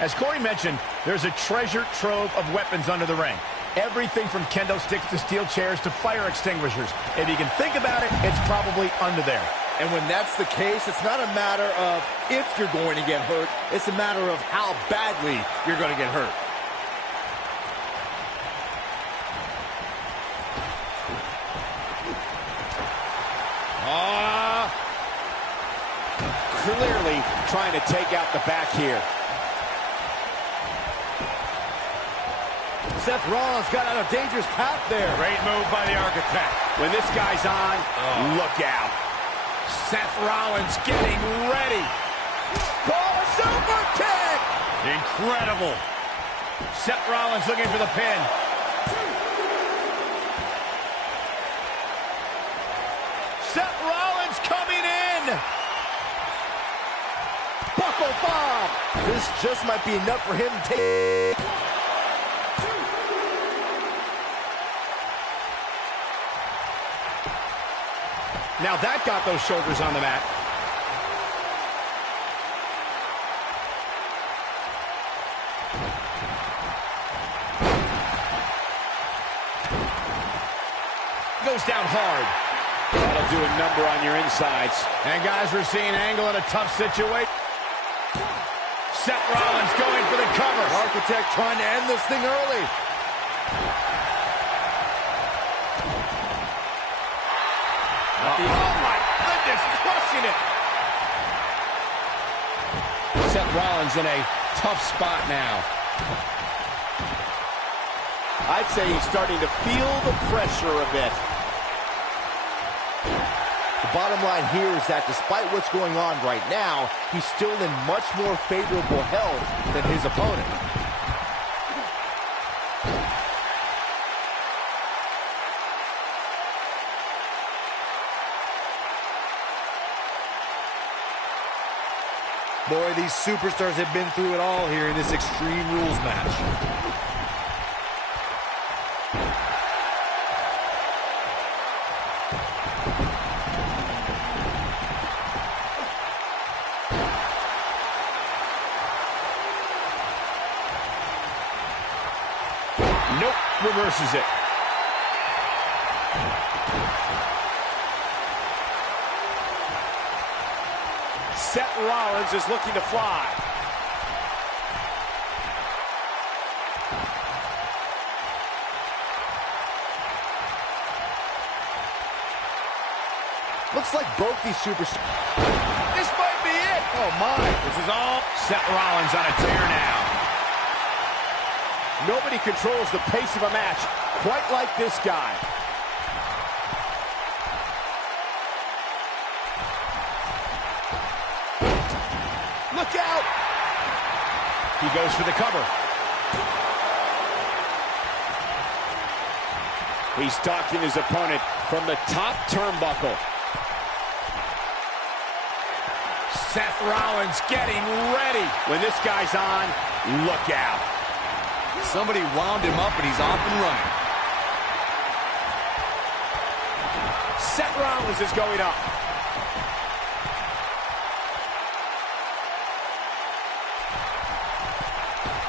As Corey mentioned, there's a treasure trove of weapons under the ring. Everything from kendo sticks to steel chairs to fire extinguishers. If you can think about it, it's probably under there. And when that's the case, it's not a matter of if you're going to get hurt. It's a matter of how badly you're going to get hurt. Clearly trying to take out the back here. Seth Rollins got on a dangerous path there. Great move by the Architect. When this guy's on, look out. Seth Rollins getting ready. Oh, super kick! Incredible. Seth Rollins looking for the pin. Seth Rollins coming in. Buckle bomb. This just might be enough for him to take. Now that got those shoulders on the mat. Goes down hard. That'll do a number on your insides. And guys, we're seeing Angle in a tough situation. Seth Rollins going for the cover. Architect trying to end this thing early. Oh my goodness, crushing it. Seth Rollins in a tough spot now. I'd say he's starting to feel the pressure a bit. The bottom line here is that despite what's going on right now, he's still in much more favorable health than his opponent. Boy, these superstars have been through it all here in this Extreme Rules match. Nope, reverses it. Seth Rollins is looking to fly. Looks like both these superstars. This might be it. Oh, my. This is all. Seth Rollins on a tear now. Nobody controls the pace of a match quite like this guy. Look out! He goes for the cover. He's stalking his opponent from the top turnbuckle. Seth Rollins getting ready. When this guy's on, look out. Somebody wound him up and he's off and running. Seth Rollins is going up.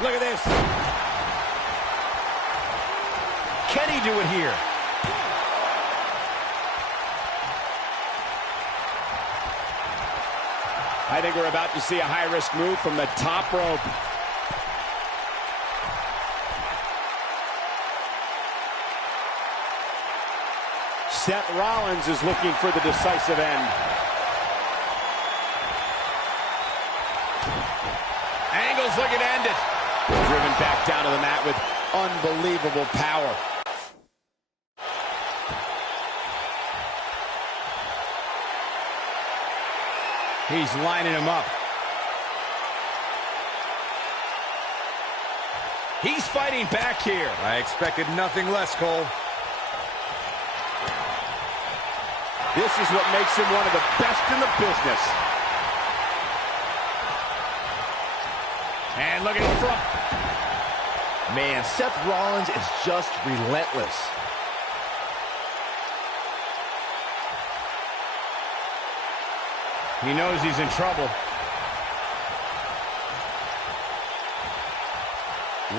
Look at this. Can he do it here? I think we're about to see a high-risk move from the top rope. Seth Rollins is looking for the decisive end. Angle's looking to end it. Driven back down to the mat with unbelievable power. He's lining him up. He's fighting back here. I expected nothing less, Cole. This is what makes him one of the best in the business. And look at the front. Man, Seth Rollins is just relentless. He knows he's in trouble.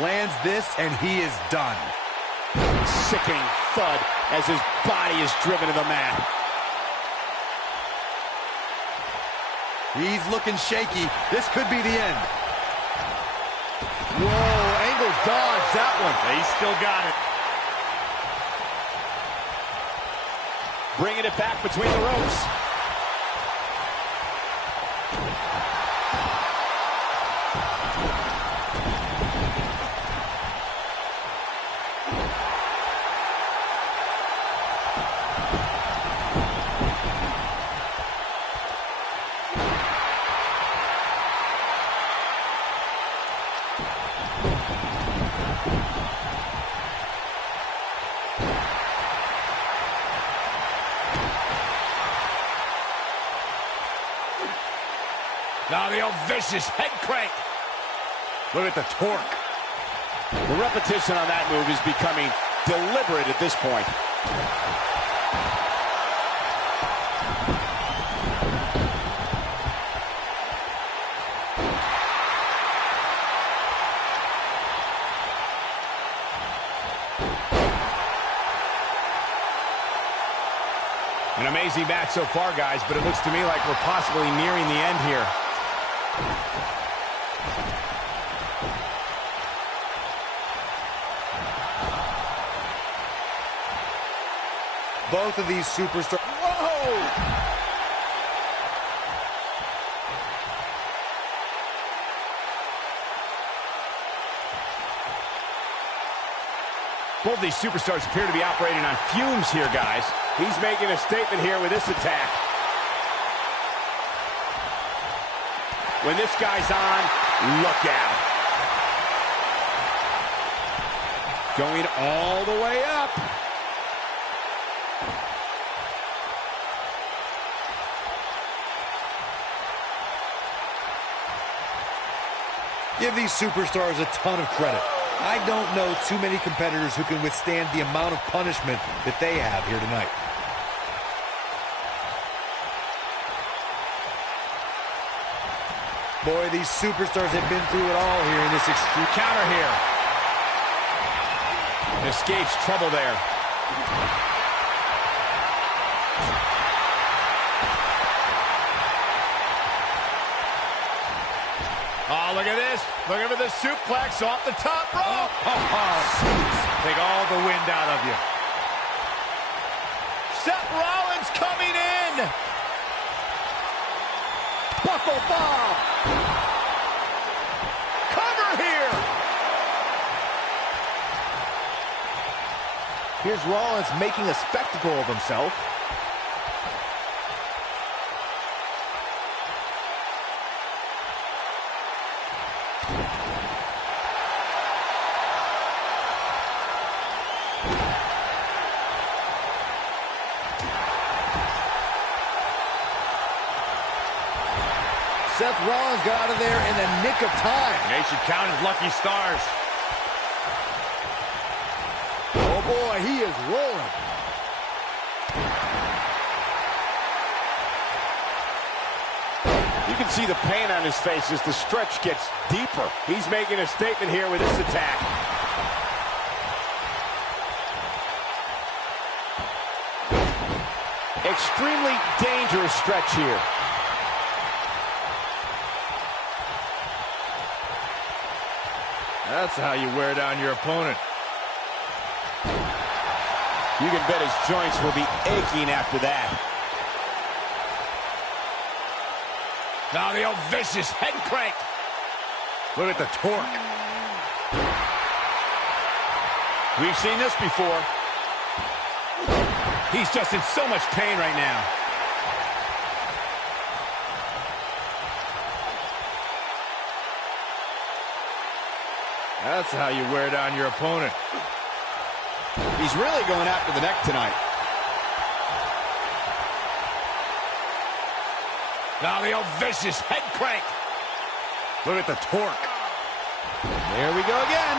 Lands this, and he is done. Sickening thud as his body is driven to the mat. He's looking shaky. This could be the end. Whoa, Angle dodged that one. He's still got it. Bringing it back between the ropes. Now the old vicious head crank. Look at the torque. The repetition on that move is becoming deliberate at this point. An amazing match so far, guys, but it looks to me like we're possibly nearing the end here. Both of these superstars. Whoa! Both of these superstars appear to be operating on fumes here, guys. He's making a statement here with this attack. When this guy's on, look out. Going all the way up. Give these superstars a ton of credit. I don't know too many competitors who can withstand the amount of punishment that they have here tonight. Boy, these superstars have been through it all here in this extreme Counter here. escapes trouble there. Oh, look at this. Looking for the suplex off the top rope. Take all the wind out of you. Seth Rollins coming in. Buckle bomb. Cover here. Here's Rollins making a spectacle of himself. Seth Rollins got out of there in the nick of time. They should count his lucky stars. Oh boy, he is rolling. You can see the pain on his face as the stretch gets deeper. He's making a statement here with this attack. Extremely dangerous stretch here. That's how you wear down your opponent. You can bet his joints will be aching after that. Now the old vicious head crank. Look at the torque. We've seen this before. He's just in so much pain right now. That's how you wear down your opponent. He's really going after the neck tonight. Now the old vicious head crank. Look at the torque. There we go again.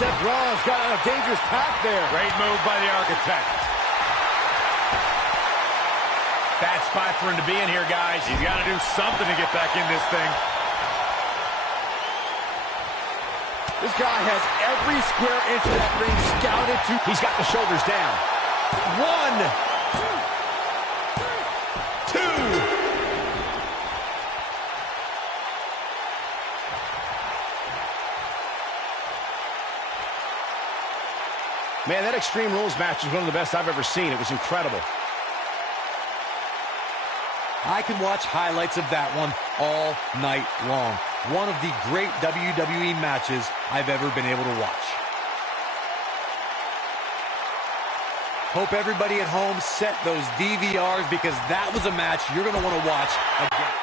Seth Rollins got on a dangerous path there. Great move by the Architect. Bad spot for him to be in here, guys. He's got to do something to get back in this thing. This guy has every square inch of that ring scouted to. He's got the shoulders down. 1, 2. Man, that Extreme Rules match is one of the best I've ever seen. It was incredible. I can watch highlights of that one all night long. One of the great WWE matches I've ever been able to watch. Hope everybody at home set those DVRs because that was a match you're going to want to watch again.